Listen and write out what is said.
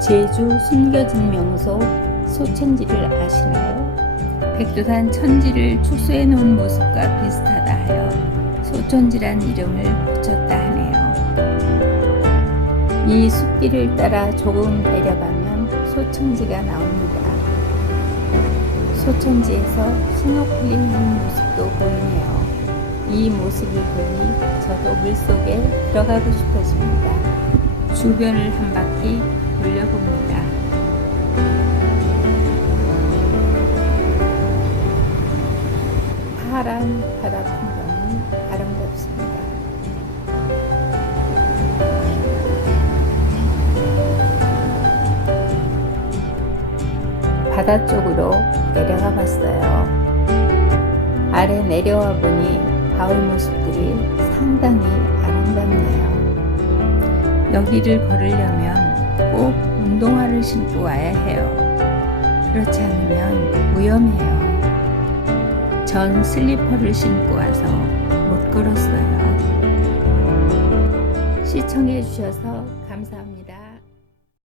제주 숨겨진 명소 소천지를 아시나요? 백두산 천지를 축소해 놓은 모습과 비슷하다 하여 소천지란 이름을 붙였다 하네요. 이 숲길을 따라 조금 내려가면 소천지가 나옵니다. 소천지에서 스노클링 하는 모습도 보이네요. 이 모습을 보니 저도 물속에 들어가고 싶어집니다. 주변을 한 바퀴 돌려봅니다. 파란 바다 풍경이 아름답습니다. 바다 쪽으로 내려가 봤어요. 아래 내려와 보니 가을 모습들이 상당히 아름답네요. 여기를 걸으려면 꼭 운동화를 신고 와야 해요. 그렇지 않으면 위험해요. 전 슬리퍼를 신고 와서 못 걸었어요. 시청해 주셔서